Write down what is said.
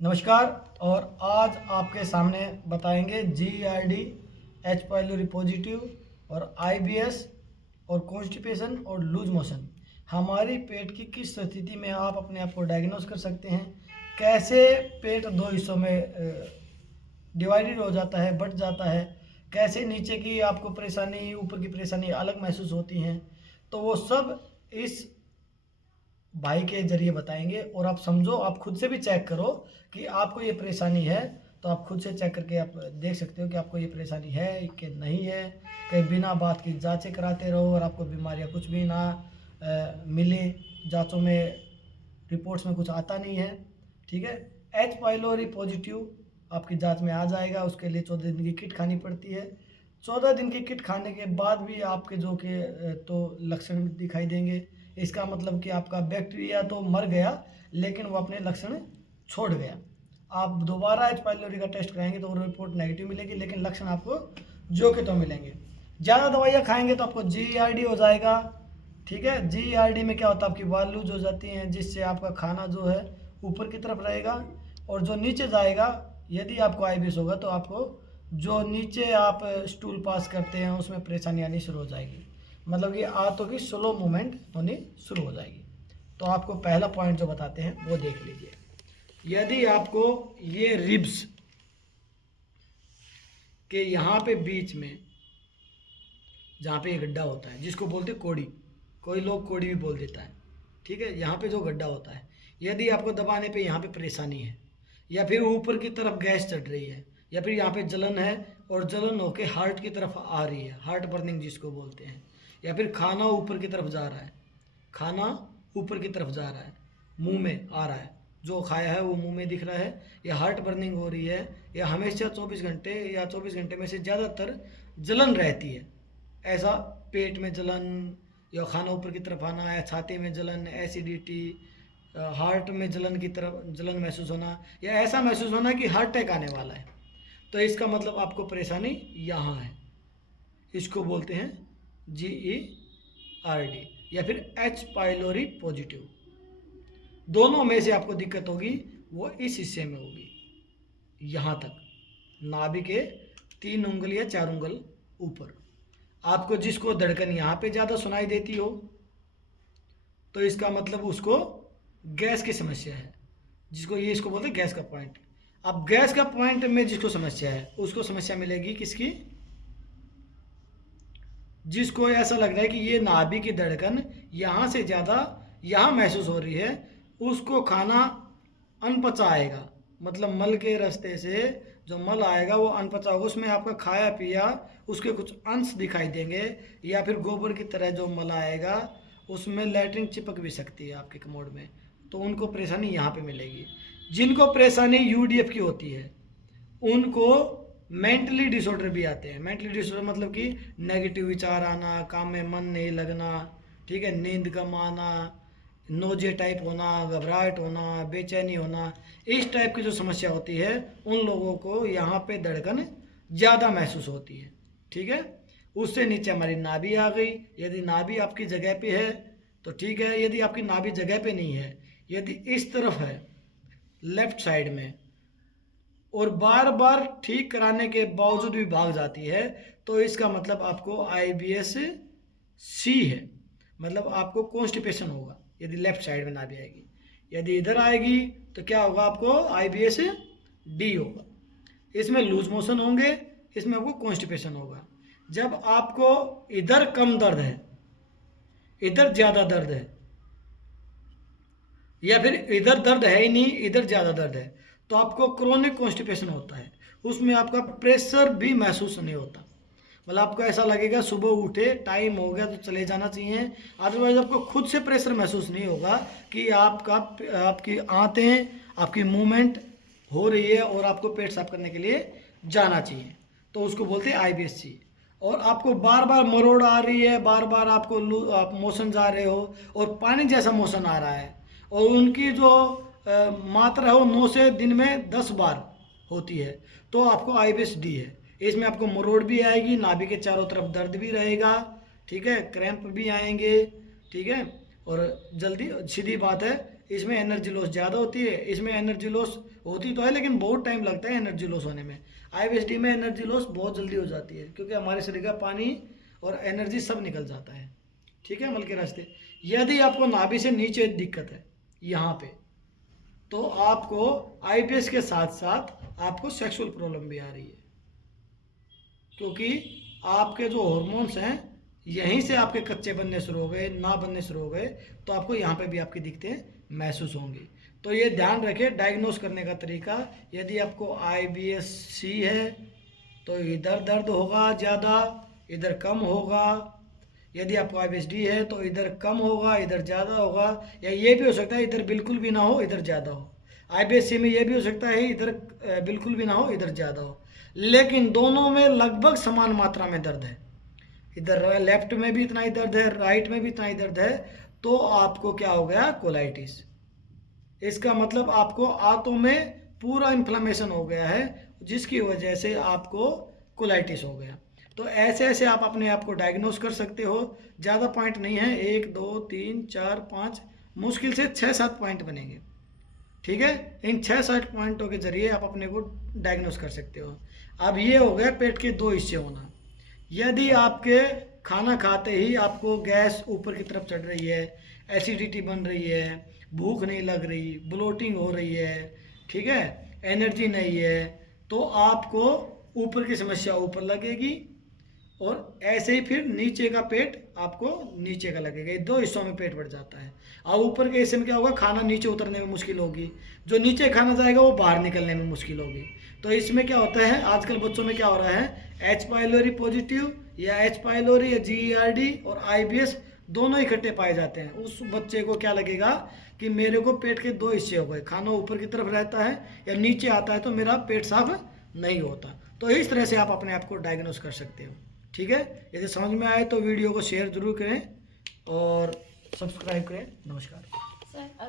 नमस्कार। और आज आपके सामने बताएंगे GERD, H पाइलोरी पॉजिटिव और IBS और कॉन्स्टिपेशन और लूज मोशन हमारी पेट की किस स्थिति में आप अपने आप को डायग्नोस कर सकते हैं, कैसे पेट दो हिस्सों में डिवाइडेड हो जाता है, बट जाता है, कैसे नीचे की आपको परेशानी ऊपर की परेशानी अलग महसूस होती हैं, तो वो सब इस भाई के जरिए बताएंगे। और आप समझो, आप खुद से भी चेक करो कि आपको ये परेशानी है, तो आप खुद से चेक करके आप देख सकते हो कि आपको ये परेशानी है कि नहीं है। कहीं बिना बात की जांचें कराते रहो और आपको बीमारियां कुछ भी ना मिले, जांचों में रिपोर्ट्स में कुछ आता नहीं है। ठीक है, एच पाइलोरी पॉजिटिव आपकी जांच में आ जाएगा। उसके लिए 14 दिन की किट खानी पड़ती है। 14 दिन की किट खाने के बाद भी आपके जो कि तो लक्षण दिखाई देंगे। इसका मतलब कि आपका बैक्टीरिया तो मर गया, लेकिन वो अपने लक्षण छोड़ गया। आप दोबारा एच पाइलोरी का टेस्ट कराएंगे तो वो रिपोर्ट नेगेटिव मिलेगी, लेकिन लक्षण आपको जो के तो मिलेंगे। ज़्यादा दवाइयाँ खाएंगे तो आपको GERD हो जाएगा। ठीक है, GERD में क्या होता है, आपकी वाल लूज हो जाती हैं, जिससे आपका खाना जो है ऊपर की तरफ रहेगा और जो नीचे जाएगा। यदि आपको IBS होगा तो आपको जो नीचे आप स्टूल पास करते हैं उसमें परेशानी आनी शुरू हो जाएगी, मतलब कि आंतों की स्लो मूवमेंट होनी शुरू हो जाएगी। तो आपको पहला पॉइंट जो बताते हैं वो देख लीजिए। यदि आपको ये रिब्स के यहाँ पे बीच में जहाँ पे ये गड्ढा होता है, जिसको बोलते हैं कोड़ी, कोई लोग कोड़ी भी बोल देता है। ठीक है, यहाँ पे जो गड्ढा होता है, यदि आपको दबाने पे यहाँ पे परेशानी है, या फिर ऊपर की तरफ गैस चढ़ रही है, या फिर यहाँ पे जलन है और जलन होके हार्ट की तरफ आ रही है, हार्ट बर्निंग जिसको बोलते हैं, या फिर खाना ऊपर की तरफ जा रहा है, खाना ऊपर की तरफ जा रहा है, मुंह में आ रहा है, जो खाया है वो मुंह में दिख रहा है, या हार्ट बर्निंग हो रही है, या हमेशा 24 घंटे या 24 घंटे में से ज़्यादातर जलन रहती है, ऐसा पेट में जलन या खाना ऊपर की तरफ आना, या छाती में जलन, एसिडिटी, हार्ट में जलन की तरफ जलन महसूस होना, या ऐसा महसूस होना कि हार्ट अटैक आने वाला है, तो इसका मतलब आपको परेशानी यहाँ है। इसको बोलते हैं GERD या फिर H पाइलोरी पॉजिटिव। दोनों में से आपको दिक्कत होगी वो इस हिस्से में होगी, यहाँ तक, नाभि के 3 उंगल या 4 उंगल ऊपर। आपको जिसको धड़कन यहाँ पे ज़्यादा सुनाई देती हो, तो इसका मतलब उसको गैस की समस्या है, जिसको ये इसको बोलते हैं गैस का पॉइंट। अब गैस का पॉइंट में जिसको समस्या है उसको समस्या मिलेगी किसकी, जिसको ऐसा लग रहा है कि ये नाभि की धड़कन यहाँ से ज़्यादा यहाँ महसूस हो रही है, उसको खाना अनपचा आएगा, मतलब मल के रास्ते से जो मल आएगा वो अनपचा होगा, उसमें आपका खाया पिया उसके कुछ अंश दिखाई देंगे, या फिर गोबर की तरह जो मल आएगा उसमें लैट्रिन चिपक भी सकती है आपके कमोड में, तो उनको परेशानी यहाँ पे मिलेगी। जिनको परेशानी UDF की होती है उनको मेंटली डिसऑर्डर भी आते हैं। मेंटली डिसऑर्डर मतलब कि नेगेटिव विचार आना, काम में मन नहीं लगना, ठीक है, नींद कम आना, नोजे टाइप होना, घबराहट होना, बेचैनी होना, इस टाइप की जो समस्या होती है उन लोगों को यहाँ पे धड़कन ज़्यादा महसूस होती है। ठीक है, उससे नीचे हमारी नाभि आ गई। यदि नाभि आपकी जगह पे है तो ठीक है, यदि आपकी नाभि जगह पे नहीं है, यदि इस तरफ है लेफ्ट साइड में और बार बार ठीक कराने के बावजूद भी भाग जाती है, तो इसका मतलब आपको IBS C है, मतलब आपको कॉन्स्टिपेशन होगा यदि लेफ्ट साइड में नाभि आएगी। यदि इधर आएगी तो क्या होगा, आपको IBS D होगा। इसमें लूज मोशन होंगे, इसमें आपको कॉन्स्टिपेशन होगा। जब आपको इधर कम दर्द है, इधर ज़्यादा दर्द है, या फिर इधर दर्द है ही नहीं, इधर ज़्यादा दर्द है, तो आपको क्रोनिक कॉन्स्टिपेशन होता है। उसमें आपका प्रेशर भी महसूस नहीं होता, मतलब आपको ऐसा लगेगा सुबह उठे टाइम हो गया तो चले जाना चाहिए, अदरवाइज आपको खुद से प्रेशर महसूस नहीं होगा कि आपकी आंतें, आपकी मूवमेंट हो रही है और आपको पेट साफ करने के लिए जाना चाहिए, तो उसको बोलते हैं IBS C। और आपको बार बार मरोड़ आ रही है, बार बार आप मोशन जा रहे हो और पानी जैसा मोशन आ रहा है, और उनकी जो मात्रा है वो 9 से दिन में 10 बार होती है, तो आपको IBS D है। इसमें आपको मरोड़ भी आएगी, नाभि के चारों तरफ दर्द भी रहेगा, ठीक है, क्रैम्प भी आएंगे, ठीक है, और जल्दी सीधी बात है इसमें एनर्जी लॉस ज़्यादा होती है, इसमें एनर्जी लॉस होती तो है लेकिन बहुत टाइम लगता है एनर्जी लॉस होने में। IBS-D में एनर्जी लॉस बहुत जल्दी हो जाती है क्योंकि हमारे शरीर का पानी और एनर्जी सब निकल जाता है, ठीक है, मल के रास्ते। यदि आपको नाभि से नीचे दिक्कत है यहाँ पे, तो आपको IBS के साथ साथ आपको सेक्सुअल प्रॉब्लम भी आ रही है, क्योंकि आपके जो हॉर्मोन्स हैं यहीं से आपके कच्चे बनने शुरू हो गए, ना बनने शुरू हो गए, तो आपको यहाँ पे भी आपकी दिक्कतें महसूस होंगी। तो ये ध्यान रखें डायग्नोस करने का तरीका। यदि आपको IBS-C है तो इधर दर्द होगा ज़्यादा, इधर कम होगा। यदि आपको IBS-D है तो इधर कम होगा, इधर ज़्यादा होगा, या ये भी हो सकता है इधर बिल्कुल भी ना हो, इधर ज़्यादा हो। IBS-C में ये भी हो सकता है इधर बिल्कुल भी ना हो, इधर ज़्यादा हो, लेकिन दोनों में लगभग समान मात्रा में दर्द है। इधर लेफ्ट में भी इतना ही दर्द है, राइट में भी इतना ही दर्द है, तो आपको क्या हो गया, कोलाइटिस। इसका मतलब आपको आंतों में पूरा इन्फ्लेमेशन हो गया है, जिसकी वजह से आपको कोलाइटिस हो गया। तो ऐसे ऐसे आप अपने आप को डायग्नोस कर सकते हो। ज़्यादा पॉइंट नहीं है, 1 2 3 4 5 मुश्किल से 6-7 पॉइंट बनेंगे, ठीक है। इन 6-7 पॉइंटों के जरिए आप अपने को डायग्नोस कर सकते हो। अब ये हो गया पेट के 2 हिस्से होना। यदि आपके खाना खाते ही आपको गैस ऊपर की तरफ चढ़ रही है, एसिडिटी बन रही है, भूख नहीं लग रही, ब्लोटिंग हो रही है, ठीक है, एनर्जी नहीं है, तो आपको ऊपर की समस्या ऊपर लगेगी और ऐसे ही फिर नीचे का पेट आपको नीचे का लगेगा। ये 2 हिस्सों में पेट बढ़ जाता है। और ऊपर के हिस्से में क्या होगा, खाना नीचे उतरने में मुश्किल होगी, जो नीचे खाना जाएगा वो बाहर निकलने में मुश्किल होगी। तो इसमें क्या होता है, आजकल बच्चों में क्या हो रहा है, H. पाइलोरी पॉजिटिव या H. पाइलोरी या GERD और IBS दोनों इकट्ठे पाए जाते हैं। उस बच्चे को क्या लगेगा कि मेरे को पेट के 2 हिस्से हो गए, खाना ऊपर की तरफ रहता है या नीचे आता है तो मेरा पेट साफ नहीं होता। तो इस तरह से आप अपने आप को डायग्नोस कर सकते हो, ठीक है। यदि समझ में आए तो वीडियो को शेयर ज़रूर करें और सब्सक्राइब करें। नमस्कार।